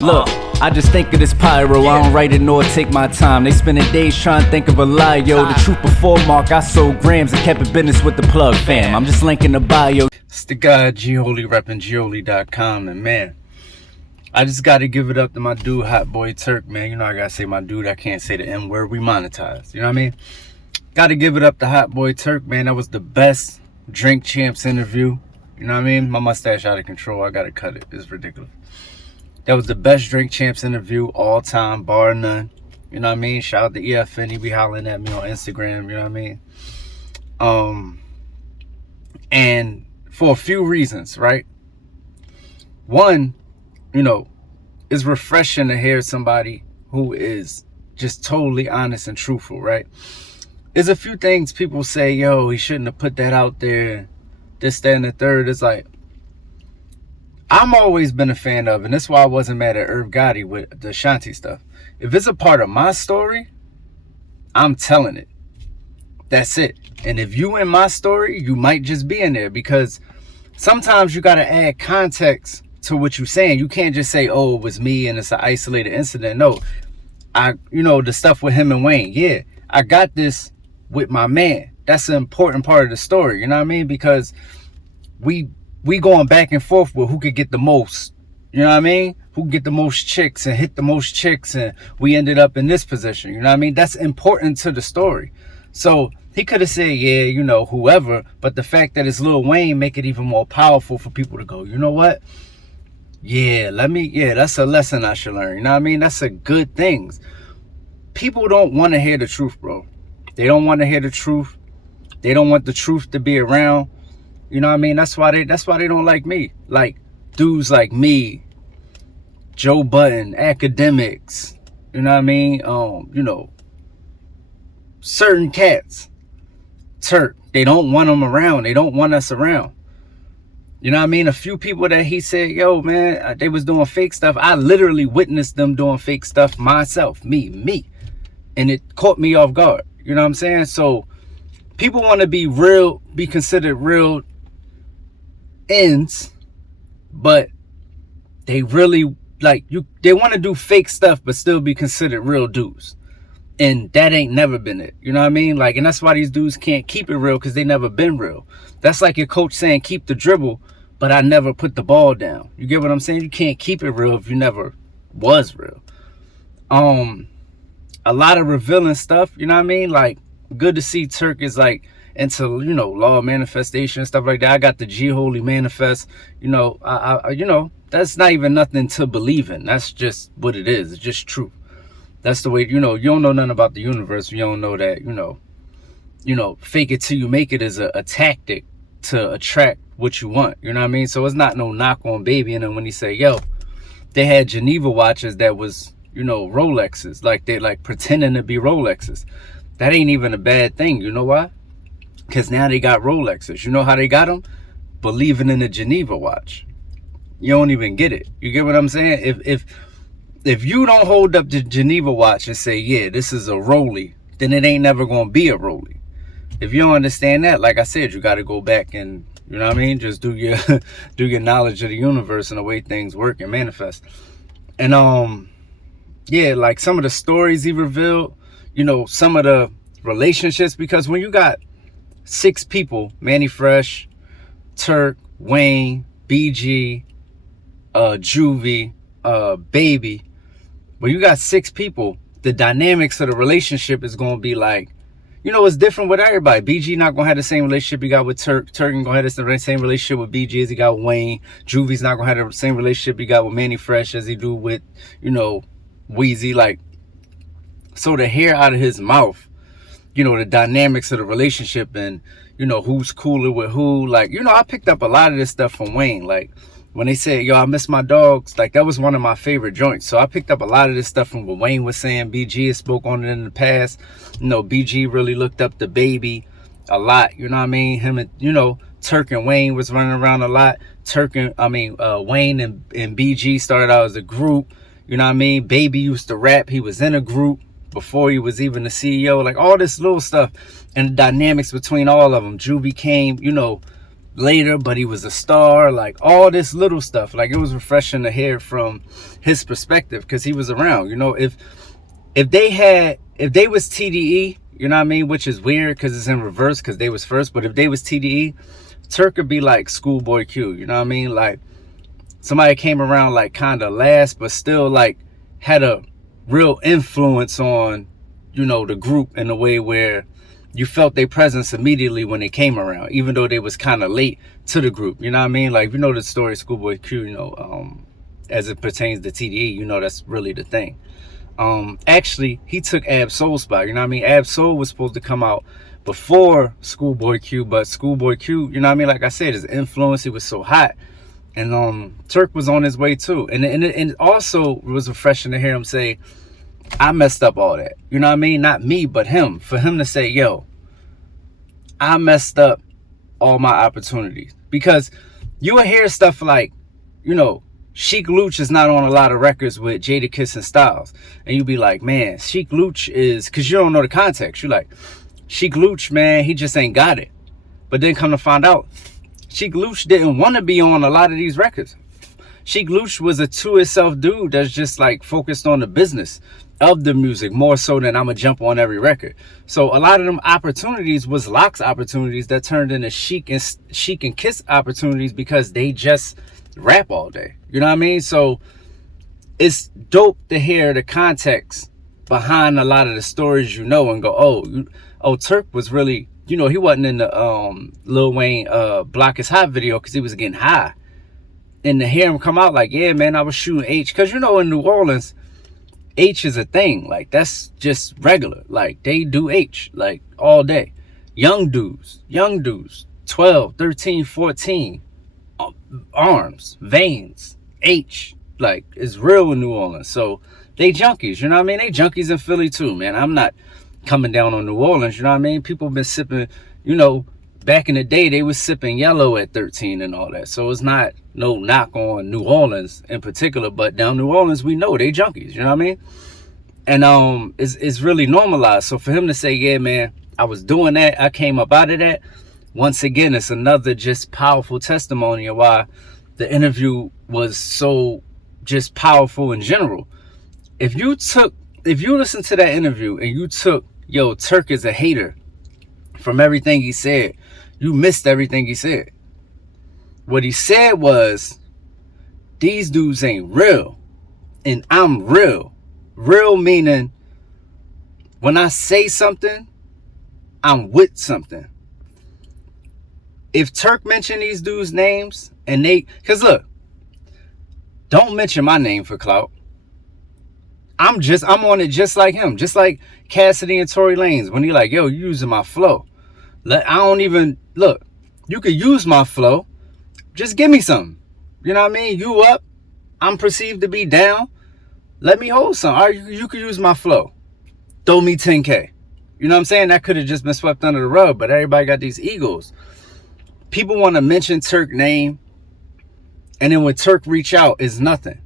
Look, I just think of this pyro, I don't write it nor take my time. They spending days trying to think of a lie, yo. The truth before Mark, I sold grams and kept it business with the plug fam. I'm just linking the bio. It's the guy Gioli repping Gioli.com, and man, I just gotta give it up to my dude Hot Boy Turk, man. You know I gotta say my dude, I can't say the N word, we monetized. You know what I mean? Gotta give it up to Hot Boy Turk, man. That was the best Drink Champs interview. You know what I mean? My mustache out of control, I gotta cut it, it's ridiculous. That was the best Drink Champs interview all time, bar none. You know what I mean? Shout out to EFN, he be hollering at me on Instagram, you know what I mean? And for a few reasons, right? One, you know, it's refreshing to hear somebody who is just totally honest and truthful, right? There's a few things people say, yo, he shouldn't have put that out there, this, that, and the third. It's like, I'm always been a fan of, and that's why I wasn't mad at Irv Gotti with the Shanti stuff. If it's a part of my story, I'm telling it. That's it. And if you in my story, you might just be in there, because sometimes you got to add context to what you're saying. You can't just say, oh, it was me and it's an isolated incident. No, you know, the stuff with him and Wayne. Yeah, I got this with my man. That's an important part of the story. You know what I mean? Because we going back and forth with who could get the most, you know what I mean? Who could get the most chicks and hit the most chicks, and we ended up in this position, you know what I mean? That's important to the story. So he could have said, yeah, you know, whoever, but the fact that it's Lil Wayne make it even more powerful for people to go, you know what? Yeah, that's a lesson I should learn, you know what I mean? That's a good thing. People don't want to hear the truth, bro. They don't want to hear the truth. They don't want the truth to be around. You know what I mean? That's why they don't like me. Like dudes like me, Joe Budden, academics, you know what I mean? You know, certain cats, Turk, they don't want them around. They don't want us around. You know what I mean? A few people that he said, yo, man, they was doing fake stuff. I literally witnessed them doing fake stuff myself, me. And it caught me off guard. You know what I'm saying? So people want to be considered real ends, but they really they want to do fake stuff but still be considered real dudes, and that ain't never been it. You know what I mean? Like, and that's why these dudes can't keep it real, because they never been real. That's like your coach saying keep the dribble, but I never put the ball down. You get what I'm saying? You can't keep it real if you never was real. A lot of revealing stuff, you know what I mean? Like, good to see Turk is like into, you know, law of manifestation and stuff like that. I got the G Holy manifest, you know, I you know, that's not even nothing to believe in. That's just what it is. It's just truth. That's the way, you know, you don't know nothing about the universe. You don't know that, you know, fake it till you make it is a tactic to attract what you want. You know what I mean? So it's not no knock on Baby. And then when he say, yo, they had Geneva watches that was, you know, Rolexes, like they like pretending to be Rolexes. That ain't even a bad thing. You know why? Because now they got Rolexes. You know how they got them? Believing in the Geneva watch. You don't even get it. You get what I'm saying? If you don't hold up the Geneva watch and say, yeah, this is a Rollie, then it ain't never going to be a Rollie. If you don't understand that, like I said, you got to go back and, you know what I mean? Just do your knowledge of the universe and the way things work and manifest. And, yeah, like some of the stories he revealed, you know, some of the relationships, because when you got 6 people, Manny Fresh, Turk, Wayne, BG, Juvie, Baby, when you got 6 people, the dynamics of the relationship is going to be like, you know, it's different with everybody. BG not going to have the same relationship he got with Turk. Turk ain't going to have the same relationship with BG as he got with Wayne. Juvie's not going to have the same relationship he got with Manny Fresh as he do with, you know, Weezy. Like, so to hear out of his mouth, you know, the dynamics of the relationship and, you know, who's cooler with who. Like, you know, I picked up a lot of this stuff from Wayne. Like, when they said, yo, I miss my dogs, like, that was one of my favorite joints. So I picked up a lot of this stuff from what Wayne was saying. BG has spoke on it in the past. You know, BG really looked up to Baby a lot. You know what I mean? Him and, you know, Turk and Wayne was running around a lot. Wayne and BG started out as a group. You know what I mean? Baby used to rap. He was in a group before he was even the CEO. Like, all this little stuff and the dynamics between all of them. Juvie came, you know, later, but he was a star. Like all this little stuff. Like it was refreshing to hear from his perspective because he was around. You know, if they was TDE, you know what I mean, which is weird because it's in reverse because they was first. But if they was TDE, Turk would be like Schoolboy Q. You know what I mean, like somebody came around like kind of last, but still like had a real influence on, you know, the group in a way where you felt their presence immediately when they came around, even though they was kind of late to the group. You know what I mean? Like, you know the story of Schoolboy Q, you know, as it pertains to TDE, you know, that's really the thing. Actually, he took Ab Soul's spot, you know what I mean? Ab Soul was supposed to come out before Schoolboy Q, but Schoolboy Q, you know what I mean? Like I said, his influence, he was so hot. And Turk was on his way too. And it also was refreshing to hear him say, I messed up all that. You know what I mean? Not me, but him. For him to say, yo, I messed up all my opportunities. Because you will hear stuff like, you know, Sheik Luch is not on a lot of records with Jadakiss and Styles. And you be like, man, Sheik Luch is, because you don't know the context. You're like, Sheik Luch, man, he just ain't got it. But then come to find out, Sheik Luch didn't want to be on a lot of these records. Sheik Luch was a to-itself dude that's just like focused on the business of the music more so than I'm gonna jump on every record. So a lot of them opportunities was Locke's opportunities that turned into Sheik and Kiss opportunities because they just rap all day. You know what I mean? So it's dope to hear the context behind a lot of the stories, you know, and go, oh, Turk was really, you know, he wasn't in the Lil Wayne Block Is Hot video because he was getting high. And to hear him come out like, yeah, man, I was shooting H. Because, you know, in New Orleans, H is a thing. Like, that's just regular. Like, they do H, like, all day. Young dudes, 12, 13, 14, arms, veins, H. Like, it's real in New Orleans. So, they junkies, you know what I mean? They junkies in Philly, too, man. I'm not coming down on New Orleans, you know what I mean? People been sipping, you know, back in the day, they was sipping yellow at 13 and all that. So it's not no knock on New Orleans in particular, but down New Orleans, we know they junkies, you know what I mean? And it's really normalized. So for him to say, yeah, man, I was doing that, I came up out of that, once again, it's another just powerful testimony of why the interview was so just powerful in general. If you listen to that interview and you took, yo, Turk is a hater from everything he said, you missed everything he said. What he said was, these dudes ain't real, and I'm real. Real meaning, when I say something, I'm with something. If Turk mentioned these dudes' names, and because look, don't mention my name for clout. I'm on it just like him, just like Cassidy and Tory Lanez. When he like, yo, you using my flow. I don't even, look, you could use my flow. Just give me something. You know what I mean? You up, I'm perceived to be down. Let me hold some. Or you could use my flow. Throw me 10K. You know what I'm saying? That could have just been swept under the rug, but everybody got these egos. People want to mention Turk's name, and then when Turk reach out, it's nothing.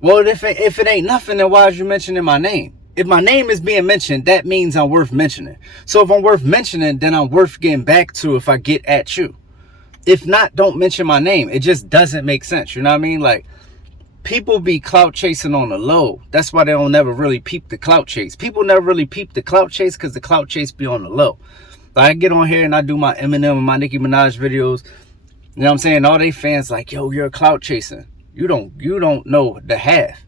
Well, if it ain't nothing, then why is you mentioning my name? If my name is being mentioned, that means I'm worth mentioning. So if I'm worth mentioning, then I'm worth getting back to if I get at you. If not, don't mention my name. It just doesn't make sense. You know what I mean? Like, people be clout chasing on the low. That's why they don't never really peep the clout chase. People never really peep the clout chase because the clout chase be on the low. Like, I get on here and I do my Eminem and my Nicki Minaj videos. You know what I'm saying? All they fans like, yo, you're a clout chasing. You don't know the half.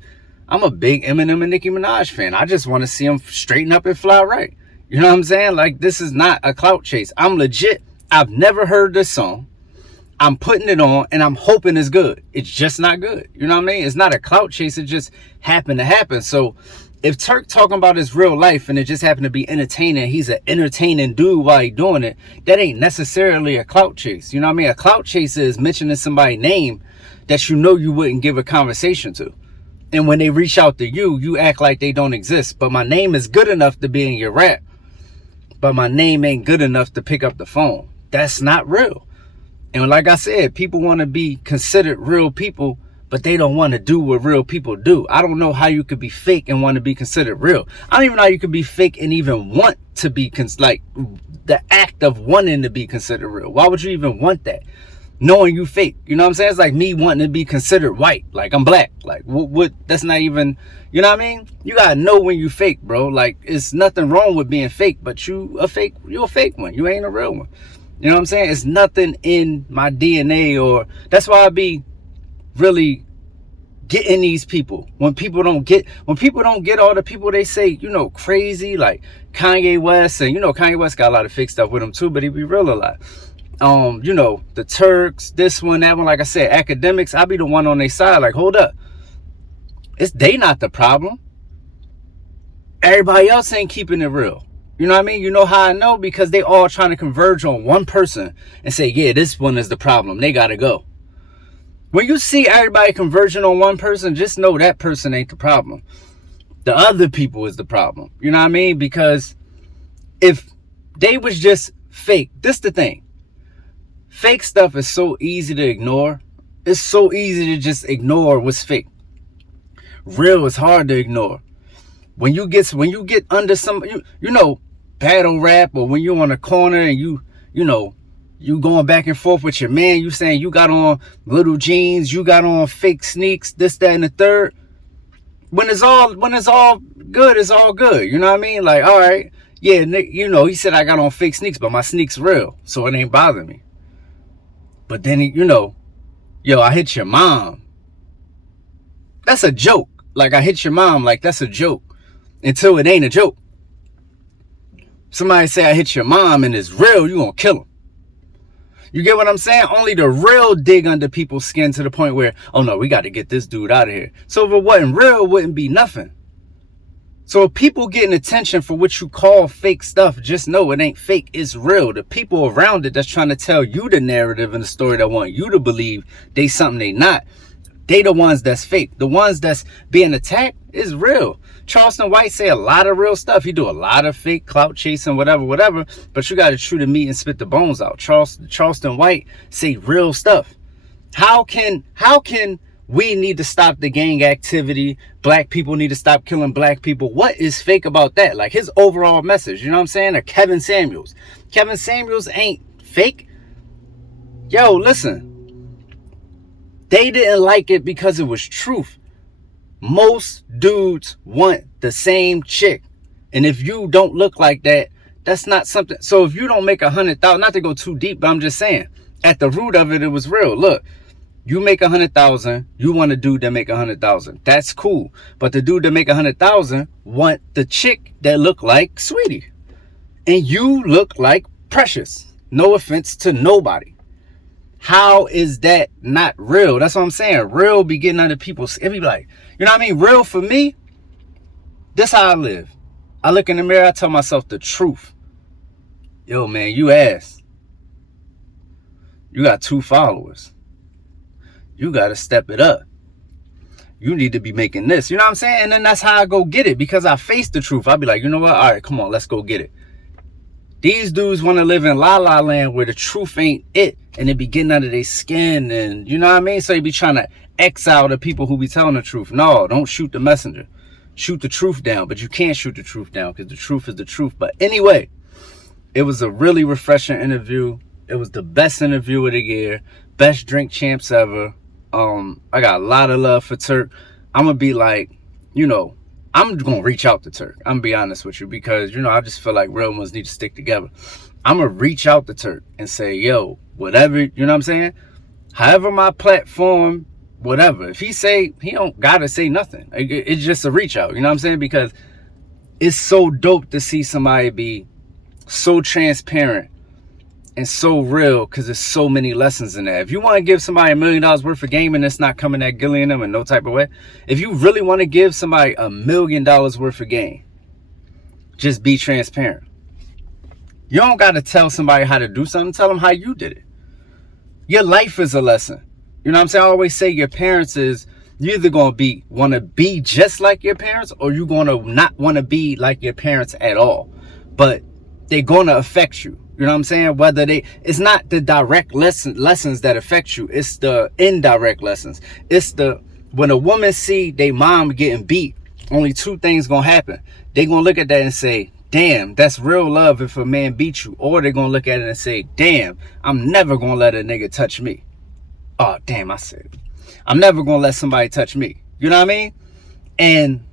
I'm a big Eminem and Nicki Minaj fan. I just want to see them straighten up and fly right. You know what I'm saying? Like, this is not a clout chase. I'm legit. I've never heard this song. I'm putting it on and I'm hoping it's good. It's just not good. You know what I mean? It's not a clout chase. It just happened to happen. So if Turk talking about his real life and it just happened to be entertaining, he's an entertaining dude while he doing it, that ain't necessarily a clout chase. You know what I mean? A clout chase is mentioning somebody's name that you know you wouldn't give a conversation to. And when they reach out to you, you act like they don't exist. But my name is good enough to be in your rap. But my name ain't good enough to pick up the phone. That's not real. And like I said, people want to be considered real people, but they don't want to do what real people do. I don't know how you could be fake and want to be considered real. I don't even know how you could be fake and even want to be, like, the act of wanting to be considered real. Why would you even want that? knowing you fake. You know what I'm saying? It's like me wanting to be considered white, like I'm black. Like what that's not even, you know what I mean? You gotta know when you fake, bro. Like it's nothing wrong with being fake, but you a fake one. You ain't a real one. You know what I'm saying? It's nothing in my DNA, or that's why I be really getting these people. When people don't get all the people they say, you know, crazy, like Kanye West, and you know Kanye West got a lot of fake stuff with him too, but he be real a lot. You know, the Turks, this one, that one, like I said, academics, I be the one on their side, like, hold up. They not the problem. Everybody else ain't keeping it real. You know what I mean? You know how I know? Because they all trying to converge on one person and say, yeah, this one is the problem. They gotta go. When you see everybody converging on one person, just know that person ain't the problem. The other people is the problem. You know what I mean? Because if they was just fake, this the thing. Fake stuff is so easy to ignore. It's so easy to just ignore what's fake. Real is hard to ignore. When you get under some, you know, battle rap, or when you're on a corner and you know, you going back and forth with your man, you saying you got on little jeans, you got on fake sneaks, this, that, and the third. When it's all good, it's all good. You know what I mean? Like, all right, yeah, you know, he said I got on fake sneaks, but my sneaks real, so it ain't bothering me. But then, you know, yo, I hit your mom. That's a joke. Like, I hit your mom, like, that's a joke. Until it ain't a joke. Somebody say I hit your mom and it's real, you gonna kill him. You get what I'm saying? Only the real dig under people's skin to the point where, oh no, we got to get this dude out of here. So if it wasn't real, it wouldn't be nothing. So if people getting attention for what you call fake stuff, just know it ain't fake, it's real. The people around it that's trying to tell you the narrative and the story that want you to believe they something they not, they the ones that's fake. The ones that's being attacked is real. Charleston White say a lot of real stuff. He do a lot of fake clout chasing, whatever. But you got to chew the meat and spit the bones out. Charleston White say real stuff. How can we need to stop the gang activity? Black people need to stop killing black people. What is fake about that? Like his overall message, you know what I'm saying? Or Kevin Samuels. Kevin Samuels ain't fake. Yo, listen. They didn't like it because it was truth. Most dudes want the same chick. And if you don't look like that, that's not something. So if you don't make 100,000, not to go too deep, but I'm just saying, at the root of it, it was real. Look, you make 100,000, you want a dude that make 100,000. That's cool. But the dude that make 100,000 want the chick that look like Sweetie. And you look like Precious. No offense to nobody. How is that not real? That's what I'm saying. Real be getting under people's, it be like, you know what I mean? Real for me, this how I live. I look in the mirror, I tell myself the truth. Yo, man, you ass. You got 2 followers. You got to step it up. You need to be making this. You know what I'm saying? And then that's how I go get it, because I face the truth. I'll be like, you know what? All right, come on, let's go get it. These dudes want to live in la la land where the truth ain't it, and they be getting under their skin, and you know what I mean? So they be trying to exile the people who be telling the truth. No, don't shoot the messenger. Shoot the truth down, but you can't shoot the truth down because the truth is the truth. But anyway, it was a really refreshing interview. It was the best interview of the year. Best drink champs ever. I got a lot of love for Turk. I'm going to be like, you know, I'm going to reach out to Turk. I'm going to be honest with you, because, you know, I just feel like real ones need to stick together. I'm going to reach out to Turk and say, yo, whatever, you know what I'm saying? However my platform, whatever. If he say, he don't got to say nothing. It's just a reach out, you know what I'm saying? Because it's so dope to see somebody be so transparent and so real, because there's so many lessons in that. If you want to give somebody $1 million worth of game and it's not coming at Gillian them in no type of way, if you really want to give somebody $1 million worth of game, just be transparent. You don't got to tell somebody how to do something. Tell them how you did it. Your life is a lesson. You know what I'm saying? I always say your parents is, you either going to want to be just like your parents, or you're going to not want to be like your parents at all. But they're going to affect you. You know what I'm saying? Whether it's not the direct lessons that affect you. It's the indirect lessons. It's when a woman see their mom getting beat, only 2 things going to happen. They going to look at that and say, damn, that's real love if a man beat you. Or they're going to look at it and say, damn, I'm never going to let a nigga touch me. Oh, damn, I said it. I'm never gonna let somebody touch me. You know what I mean? And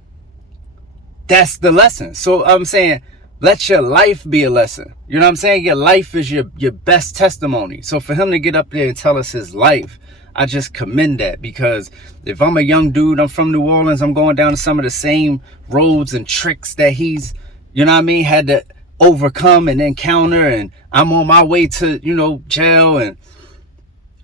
that's the lesson. So I'm saying, let your life be a lesson. You know what I'm saying? Your life is your best testimony. So for him to get up there and tell us his life, I just commend that, because if I'm a young dude, I'm from New Orleans, I'm going down to some of the same roads and tricks that he's, you know what I mean, had to overcome and encounter, and I'm on my way to, you know, jail, and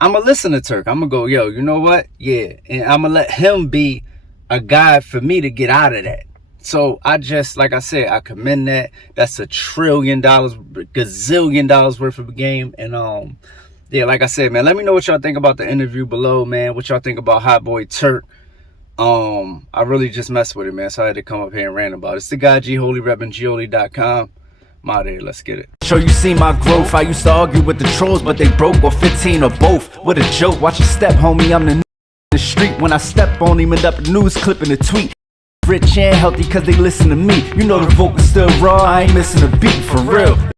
I'm gonna listen to Turk. I'm gonna go, yo, you know what? Yeah. And I'm gonna let him be a guide for me to get out of that. So I just, like I said, I commend that. That's $1 trillion, gazillion dollars worth of a game. And yeah, like I said, man, let me know what y'all think about the interview below, man. What y'all think about Hot Boy Turk. I really just messed with it, man. So I had to come up here and rant about it. It's the guy G Holy, repping Gioli.com. I'm out of here. Let's get it. Show you see my growth. I used to argue with the trolls, but they broke, or 15 or both. What a joke. Watch your step, homie. I'm the street. When I step on him, end up the news clipping a tweet. Rich and healthy cause they listen to me. You know the vocals still raw, I ain't missing a beat, for real.